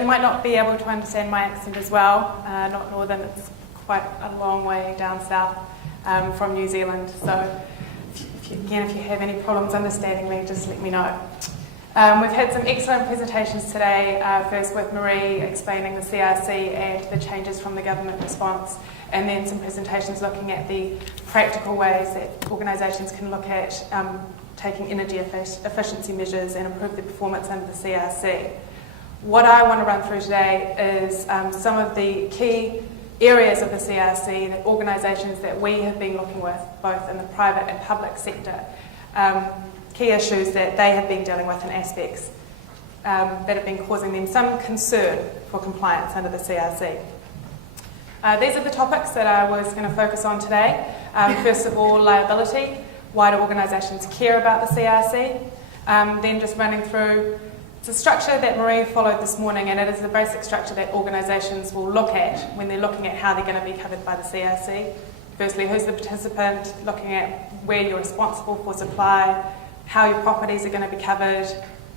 you might not be able to understand my accent as well. Not northern, it's quite a long way down south from New Zealand. So if you have any problems understanding me, just let me know. We've had some excellent presentations today, first with Marie explaining the CRC and the changes from the government response, and then some presentations looking at the practical ways that organisations can look at taking energy efficiency measures and improve their performance under the CRC. What I want to run through today is some of the key areas of the CRC that organisations that we have been looking with, both in the private and public sector, key issues that they have been dealing with and aspects that have been causing them some concern for compliance under the CRC. These are the topics that I was going to focus on today. First of all, liability. Why do organisations care about the CRC? Then just running through the structure that Marie followed this morning, and it is the basic structure that organisations will look at when they're looking at how they're going to be covered by the CRC. Firstly, who's the participant, looking at where you're responsible for supply, how your properties are going to be covered,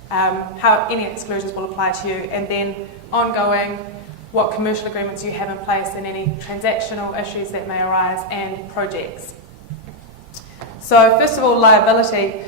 how any exclusions will apply to you, and then ongoing, what commercial agreements you have in place and any transactional issues that may arise, and projects. So first of all, liability.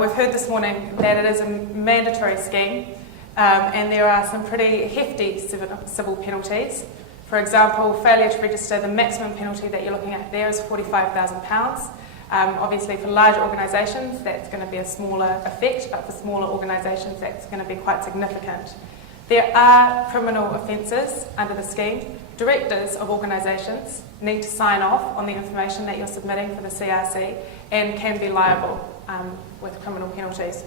We've heard this morning that it is a mandatory scheme, and there are some pretty hefty civil penalties. For example, failure to register, the maximum penalty that you're looking at there is £45,000. Obviously for larger organisations that's going to be a smaller effect, but for smaller organisations that's going to be quite significant. There are criminal offences under the scheme. Directors of organisations need to sign off on the information that you're submitting for the CRC and can be liable with criminal penalties.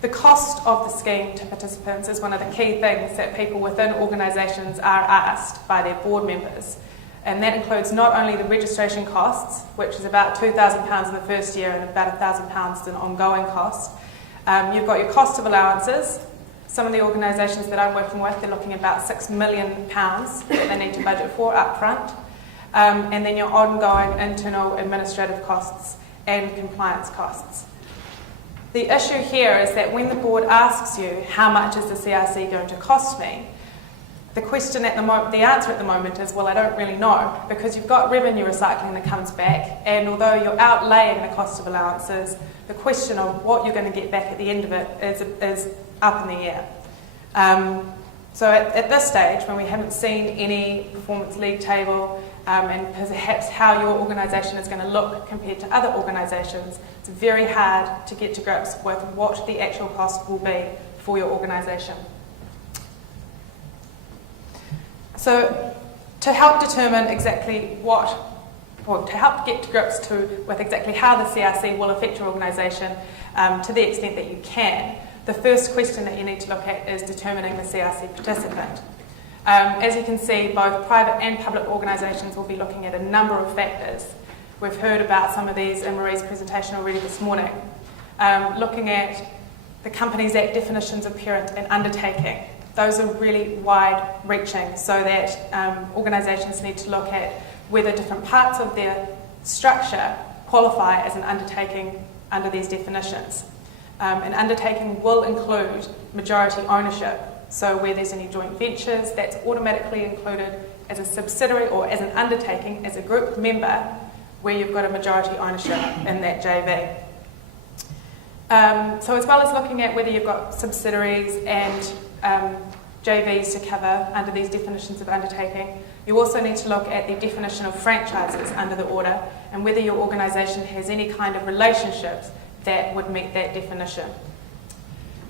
The cost of the scheme to participants is one of the key things that people within organisations are asked by their board members. And that includes not only the registration costs, which is about £2,000 in the first year and about £1,000 in ongoing costs. You've got your cost of allowances. Some of the organisations that I'm working with, they're looking at about £6 million that they need to budget for up front. And then your ongoing internal administrative costs and compliance costs. The issue here is that when the board asks you, how much is the CRC going to cost me? The question the answer at the moment is, well, I don't really know, because you've got revenue recycling that comes back, and although you're outlaying the cost of allowances, the question of what you're going to get back at the end of it is up in the air. So at this stage, when we haven't seen any performance league table, and perhaps how your organisation is going to look compared to other organisations, it's very hard to get to grips with what the actual cost will be for your organisation. So to help determine exactly to help get to grips with exactly how the CRC will affect your organisation to the extent that you can, the first question that you need to look at is determining the CRC participant. As you can see, both private and public organisations will be looking at a number of factors. We've heard about some of these in Marie's presentation already this morning. Looking at the Companies Act definitions of parent and undertaking. Those are really wide-reaching, so that organisations need to look at whether different parts of their structure qualify as an undertaking under these definitions. An undertaking will include majority ownership, so where there's any joint ventures, that's automatically included as a subsidiary or as an undertaking, as a group member, where you've got a majority ownership in that JV. So as well as looking at whether you've got subsidiaries and JVs to cover under these definitions of undertaking, you also need to look at the definition of franchises under the order and whether your organisation has any kind of relationships that would meet that definition.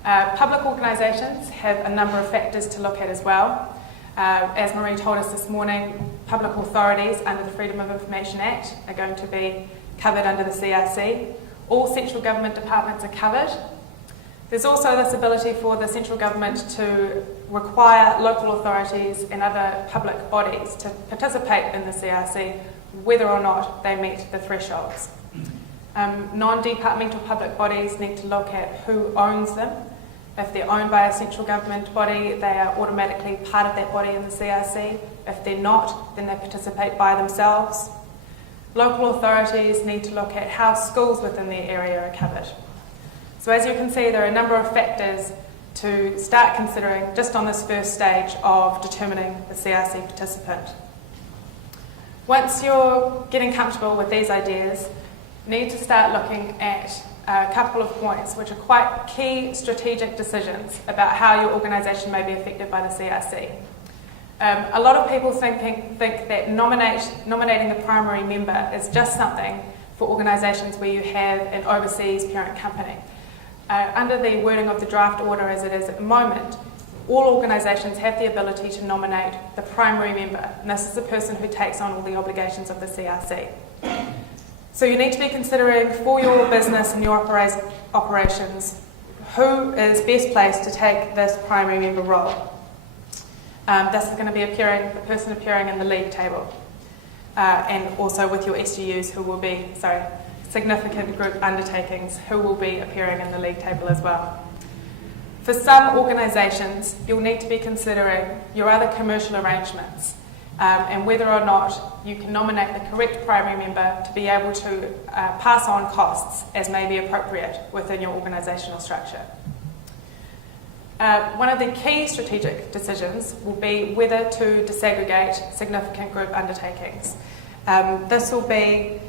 Public organisations have a number of factors to look at as well. As Marie told us this morning, public authorities under the Freedom of Information Act are going to be covered under the CRC. All central government departments are covered. There's also this ability for the central government to require local authorities and other public bodies to participate in the CRC, whether or not they meet the thresholds. Non-departmental public bodies need to look at who owns them. If they're owned by a central government body, they are automatically part of that body in the CRC. If they're not, then they participate by themselves. Local authorities need to look at how schools within their area are covered. So as you can see, there are a number of factors to start considering just on this first stage of determining the CRC participant. Once you're getting comfortable with these ideas, you need to start looking at a couple of points which are quite key strategic decisions about how your organisation may be affected by the CRC. A lot of people think that nominating the primary member is just something for organisations where you have an overseas parent company. Under the wording of the draft order as it is at the moment, all organisations have the ability to nominate the primary member, and this is the person who takes on all the obligations of the CRC. So you need to be considering for your business and your operations who is best placed to take this primary member role. This is going to be the person appearing in the league table, and also with your SGUs who will be, significant group undertakings who will be appearing in the league table as well. For some organisations, you'll need to be considering your other commercial arrangements and whether or not you can nominate the correct primary member to be able to pass on costs as may be appropriate within your organisational structure. One of the key strategic decisions will be whether to disaggregate significant group undertakings. This will be,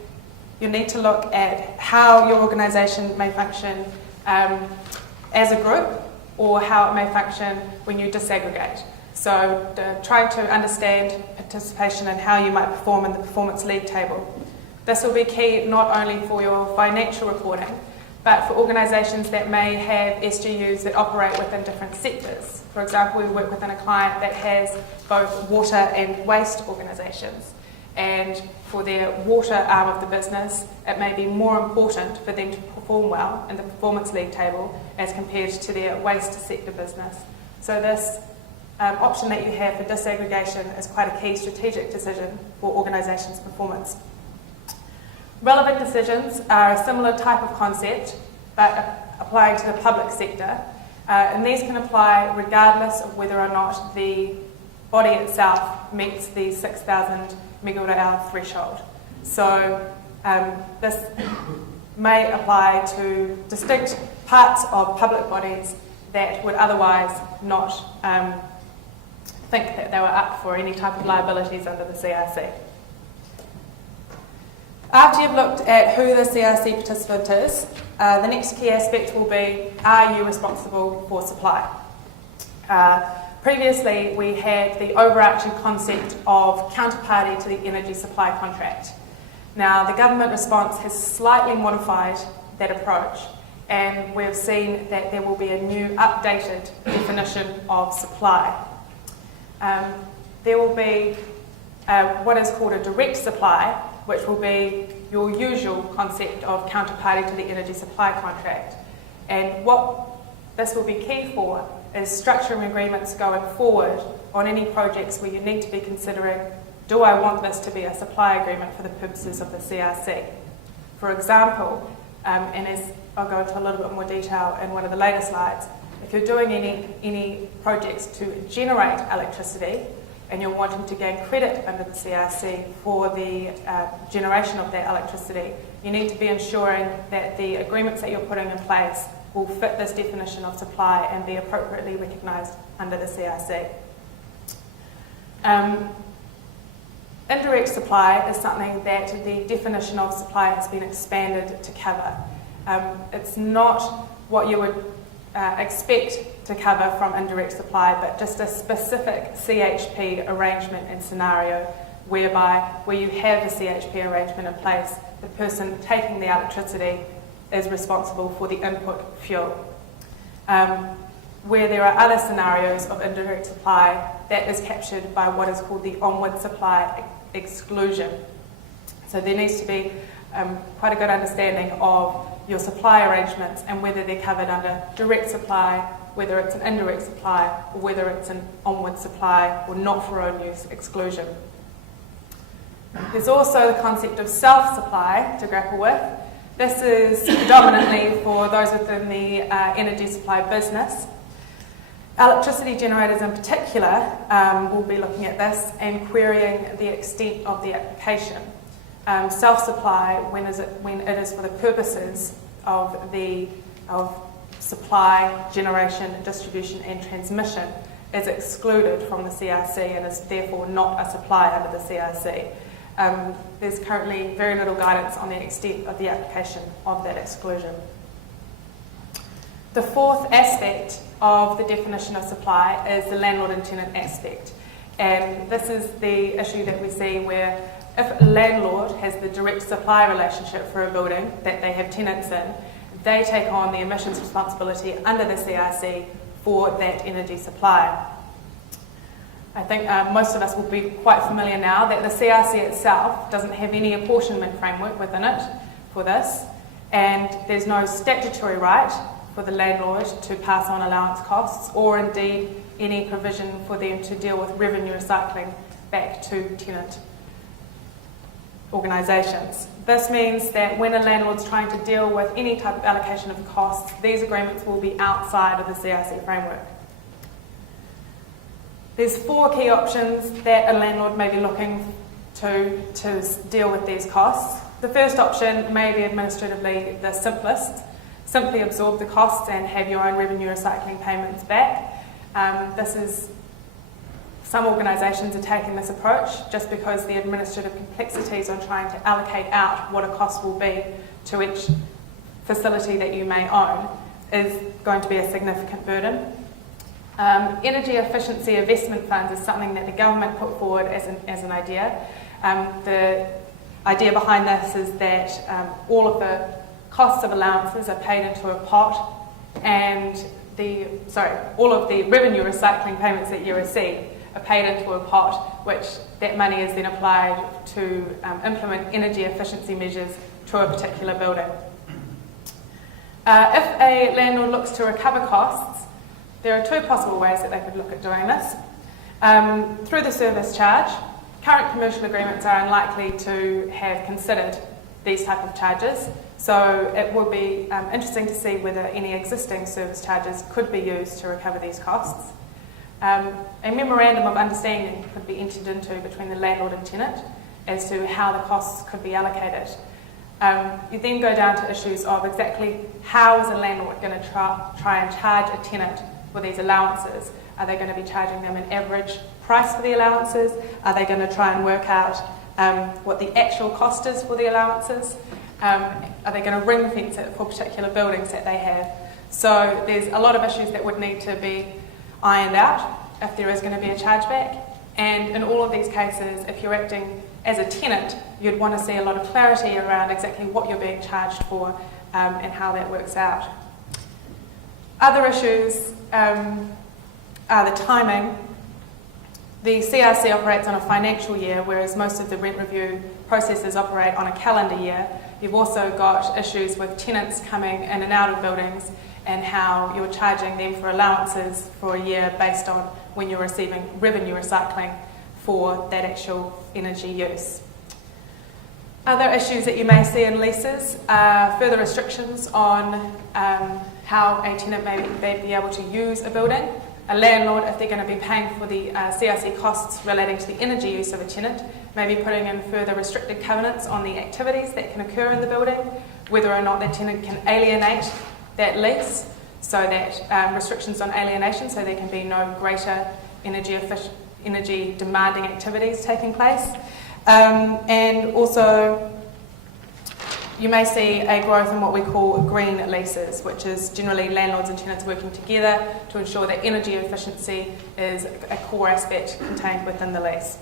you need to look at how your organisation may function as a group or how it may function when you disaggregate. So trying to understand participation and how you might perform in the performance league table. This will be key not only for your financial reporting, but for organisations that may have SGUs that operate within different sectors. For example, we work within a client that has both water and waste organisations. And for their water arm of the business, it may be more important for them to perform well in the performance league table as compared to their waste sector business. So this option that you have for disaggregation is quite a key strategic decision for organisations' performance. Relevant decisions are a similar type of concept, but applying to the public sector, and these can apply regardless of whether or not the body itself meets the 6,000 megawatt hour threshold. So this may apply to distinct parts of public bodies that would otherwise not think that they were up for any type of liabilities under the CRC. After you've looked at who the CRC participant is, the next key aspect will be, are you responsible for supply? Previously, we had the overarching concept of counterparty to the energy supply contract. Now, the government response has slightly modified that approach, and we've seen that there will be a new updated definition of supply. There will be what is called a direct supply, which will be your usual concept of counterparty to the energy supply contract. And what this will be key for is structuring agreements going forward on any projects where you need to be considering, do I want this to be a supply agreement for the purposes of the CRC? For example, and as I'll go into a little bit more detail in one of the later slides, if you're doing any projects to generate electricity and you're wanting to gain credit under the CRC for the generation of that electricity, you need to be ensuring that the agreements that you're putting in place will fit this definition of supply and be appropriately recognised under the CRC. Indirect supply is something that the definition of supply has been expanded to cover. It's not what you would expect to cover from indirect supply, but just a specific CHP arrangement and scenario where you have a CHP arrangement in place, the person taking the electricity is responsible for the input fuel. Where there are other scenarios of indirect supply, that is captured by what is called the onward supply exclusion. So there needs to be quite a good understanding of your supply arrangements and whether they're covered under direct supply, whether it's an indirect supply, or whether it's an onward supply or not for own use exclusion. There's also the concept of self-supply to grapple with. This is predominantly for those within the energy supply business. Electricity generators in particular will be looking at this and querying the extent of the application. Self-supply when it is for the purposes of supply, generation, distribution and transmission is excluded from the CRC and is therefore not a supply under the CRC. There's currently very little guidance on the extent of the application of that exclusion. The fourth aspect of the definition of supply is the landlord and tenant aspect. And this is the issue that we see where if a landlord has the direct supply relationship for a building that they have tenants in, they take on the emissions responsibility under the CRC for that energy supply. I think most of us will be quite familiar now that the CRC itself doesn't have any apportionment framework within it for this, and there's no statutory right for the landlord to pass on allowance costs or indeed any provision for them to deal with revenue recycling back to tenant organisations. This means that when a landlord's trying to deal with any type of allocation of costs, these agreements will be outside of the CRC framework. There's four key options that a landlord may be looking to deal with these costs. The first option may be administratively the simplest. Simply absorb the costs and have your own revenue recycling payments back. Some organisations are taking this approach just because the administrative complexities on trying to allocate out what a cost will be to each facility that you may own is going to be a significant burden. Energy efficiency investment funds is something that the government put forward as an idea. The idea behind this is that all of the costs of allowances are paid into a pot, and all of the revenue recycling payments that you receive are paid into a pot, which that money is then applied to implement energy efficiency measures to a particular building. If a landlord looks to recover costs, there are two possible ways that they could look at doing this. Through the service charge, current commercial agreements are unlikely to have considered these type of charges, so it will be interesting to see whether any existing service charges could be used to recover these costs. A memorandum of understanding could be entered into between the landlord and tenant as to how the costs could be allocated. You then go down to issues of exactly how is a landlord going to try and charge a tenant for these allowances. Are they going to be charging them an average price for the allowances? Are they going to try and work out what the actual cost is for the allowances? Are they going to ring fence it for particular buildings that they have? So there's a lot of issues that would need to be ironed out if there is going to be a chargeback. And in all of these cases, if you're acting as a tenant, you'd want to see a lot of clarity around exactly what you're being charged for and how that works out. Other issues are the timing. The CRC operates on a financial year, whereas most of the rent review processes operate on a calendar year. You've also got issues with tenants coming in and out of buildings and how you're charging them for allowances for a year based on when you're receiving revenue recycling for that actual energy use. Other issues that you may see in leases are further restrictions on how a tenant may be able to use a building. A landlord, if they're going to be paying for the CRC costs relating to the energy use of a tenant, may be putting in further restricted covenants on the activities that can occur in the building, whether or not the tenant can alienate that lease, so that restrictions on alienation, so there can be no greater energy demanding activities taking place. And also you may see a growth in what we call green leases, which is generally landlords and tenants working together to ensure that energy efficiency is a core aspect contained within the lease.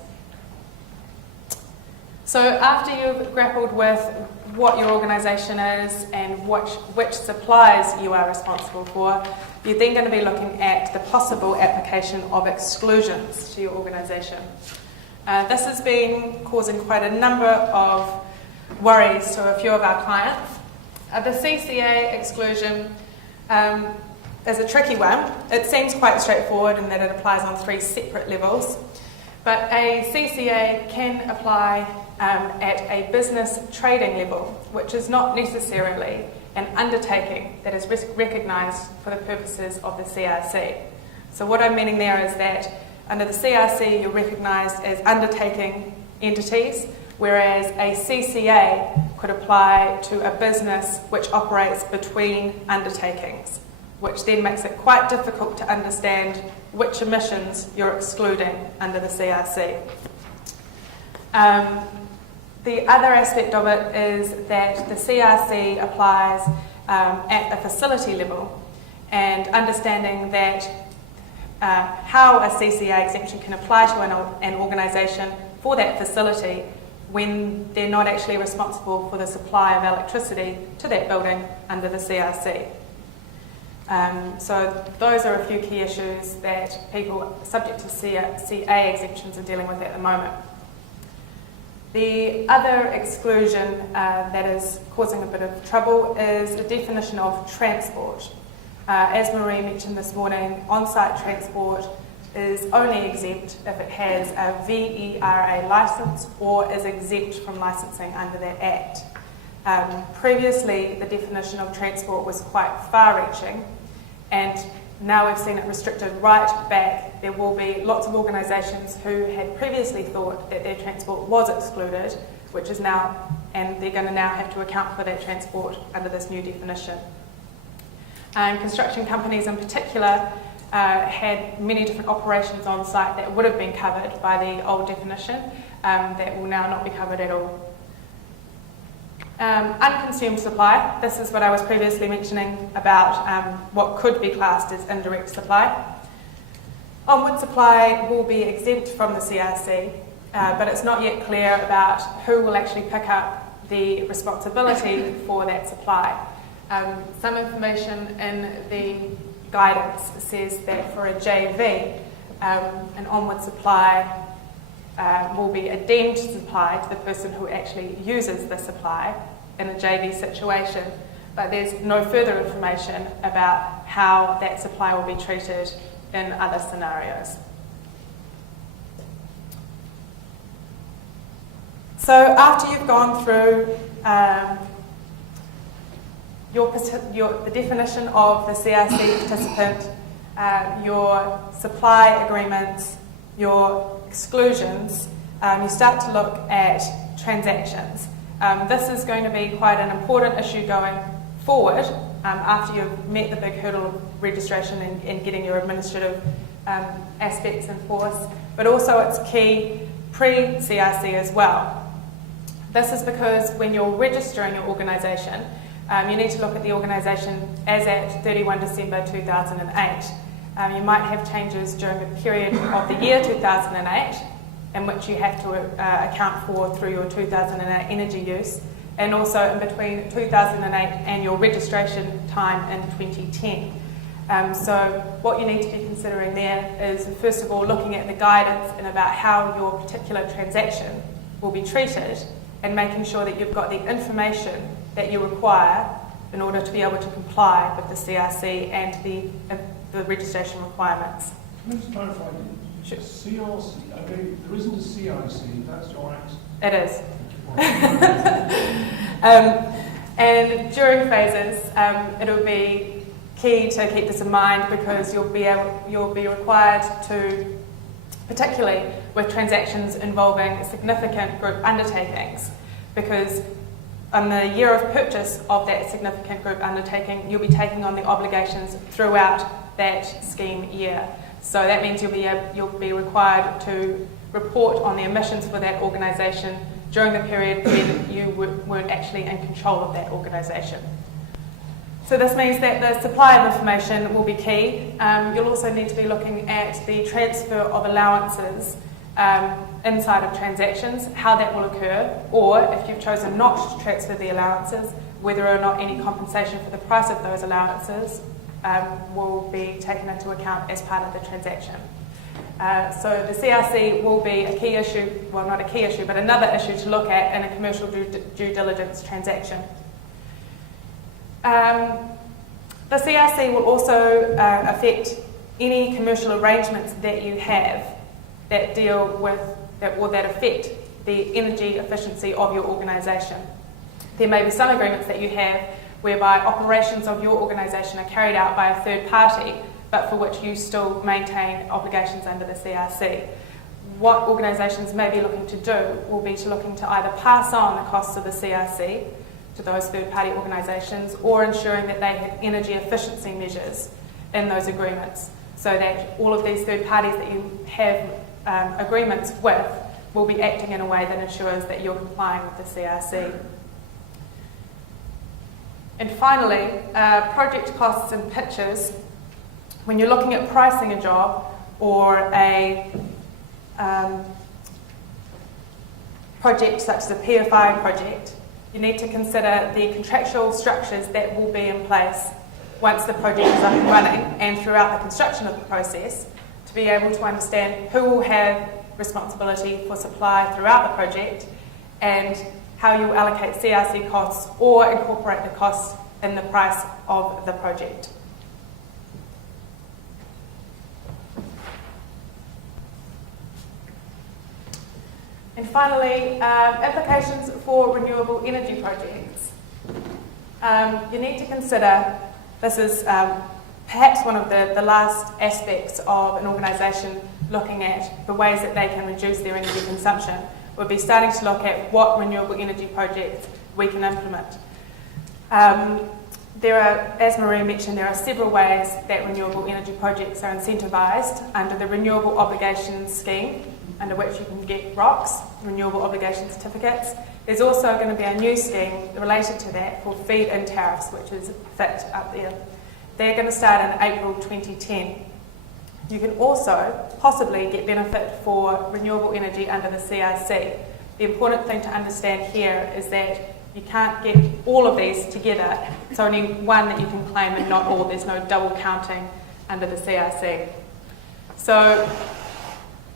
So after you've grappled with what your organisation is and which supplies you are responsible for, you're then going to be looking at the possible application of exclusions to your organisation. This has been causing quite a number of worries to a few of our clients. The CCA exclusion is a tricky one. It seems quite straightforward in that it applies on 3 separate levels, but a CCA can apply at a business trading level, which is not necessarily an undertaking that is recognised for the purposes of the CRC. So what I'm meaning there is that under the CRC you're recognised as undertaking entities, whereas a CCA could apply to a business which operates between undertakings. which then makes it quite difficult to understand which emissions you're excluding under the CRC. The other aspect of it is that the CRC applies at a facility level, and understanding that how a CCA exemption can apply to an organisation for that facility when they're not actually responsible for the supply of electricity to that building under the CRC. So those are a few key issues that people subject to CA exemptions are dealing with at the moment. The other exclusion that is causing a bit of trouble is the definition of transport. As Marie mentioned this morning, on-site transport is only exempt if it has a VERA licence or is exempt from licensing under that Act. Previously, the definition of transport was quite far-reaching, and now we've seen it restricted right back. There will be lots of organisations who had previously thought that their transport was excluded, which is now, and they're going to now have to account for that transport under this new definition. Construction companies in particular had many different operations on site that would have been covered by the old definition that will now not be covered at all. Unconsumed supply, this is what I was previously mentioning about what could be classed as indirect supply. Onward supply will be exempt from the CRC, but it's not yet clear about who will actually pick up the responsibility for that supply. Some information in the guidance says that for a JV, an onward supply will be a deemed supply to the person who actually uses the supply in a JV situation, but there's no further information about how that supply will be treated in other scenarios. So after you've gone through the definition of the CRC participant, your supply agreements, your exclusions, you start to look at transactions. This is going to be quite an important issue going forward after you've met the big hurdle of registration and getting your administrative aspects in force, but also it's key pre-CRC as well. This is because when you're registering your organisation, you need to look at the organisation as at 31 December 2008. You might have changes during the period of the year 2008, in which you have to account for through your 2008 energy use, and also in between 2008 and your registration time in 2010. So what you need to be considering there is, first of all, looking at the guidance and about how your particular transaction will be treated, and making sure that you've got the information that you require in order to be able to comply with the CRC and the registration requirements. Can I just clarify? Sure. CRC, okay, there isn't a CIC, that's your act. It is. And during phases, it'll be key to keep this in mind, because you'll be required to, particularly with transactions involving significant group undertakings, because on the year of purchase of that significant group undertaking, you'll be taking on the obligations throughout that scheme year. So that means you'll be required to report on the emissions for that organisation during the period when you weren't actually in control of that organisation. So this means that the supply of information will be key. You'll also need to be looking at the transfer of allowances inside of transactions, how that will occur, or if you've chosen not to transfer the allowances, whether or not any compensation for the price of those allowances will be taken into account as part of the transaction. So the CRC will be a key issue, well, not a key issue, but another issue to look at in a commercial due diligence transaction. The CRC will also affect any commercial arrangements that you have that deal with that affect the energy efficiency of your organisation. There may be some agreements that you have whereby operations of your organisation are carried out by a third party, but for which you still maintain obligations under the CRC. What organisations may be looking to do will be to looking to either pass on the costs of the CRC to those third-party organisations, or ensuring that they have energy efficiency measures in those agreements, so that all of these third parties that you have agreements with will be acting in a way that ensures that you're complying with the CRC. And finally, project costs and pitches. When you're looking at pricing a job or a project such as a PFI project, you need to consider the contractual structures that will be in place once the project is up and running and throughout the construction of the process, to be able to understand who will have responsibility for supply throughout the project and how you allocate CRC costs or incorporate the costs in the price of the project. And finally, applications for renewable energy projects. You need to consider, this is perhaps one of the last aspects of an organisation looking at the ways that they can reduce their energy consumption, would be starting to look at what renewable energy projects we can implement. There are, as Marie mentioned, there are several ways that renewable energy projects are incentivised under the Renewable Obligations Scheme, under which you can get ROCs, Renewable Obligation Certificates. There's also going to be a new scheme related to that called feed-in tariffs, which is fit up there. They're going to start in April 2010. You can also possibly get benefit for renewable energy under the CRC. The important thing to understand here is that you can't get all of these together. It's only one that you can claim and not all. There's no double counting under the CRC. So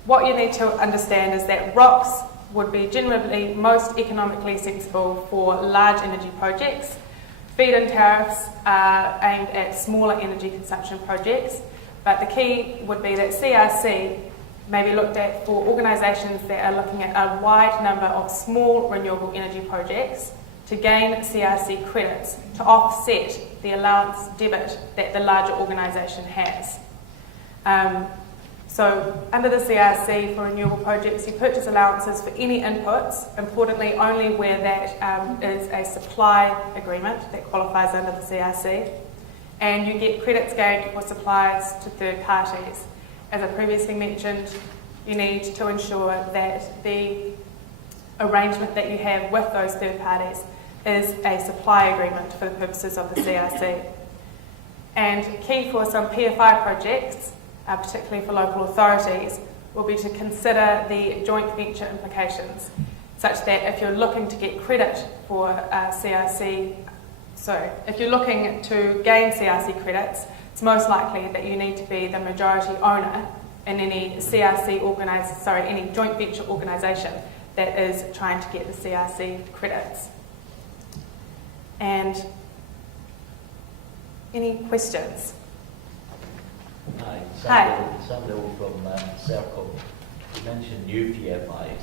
what you need to understand is that ROCs would be generally most economically sensible for large energy projects. Feed-in tariffs are aimed at smaller energy consumption projects, but the key would be that CRC may be looked at for organisations that are looking at a wide number of small renewable energy projects to gain CRC credits to offset the allowance debit that the larger organisation has. So under the CRC for renewable projects, you purchase allowances for any inputs, importantly only where that is a supply agreement that qualifies under the CRC, and you get credits gained for supplies to third parties. As I previously mentioned, you need to ensure that the arrangement that you have with those third parties is a supply agreement for the purposes of the CRC. And key for some PFI projects, particularly for local authorities, will be to consider the joint venture implications, such that if you're looking to get credit for if you're looking to gain CRC credits, it's most likely that you need to be the majority owner in any any joint venture organisation that is trying to get the CRC credits. And any questions? Hi, Sandil from Serco. You mentioned new PFIs.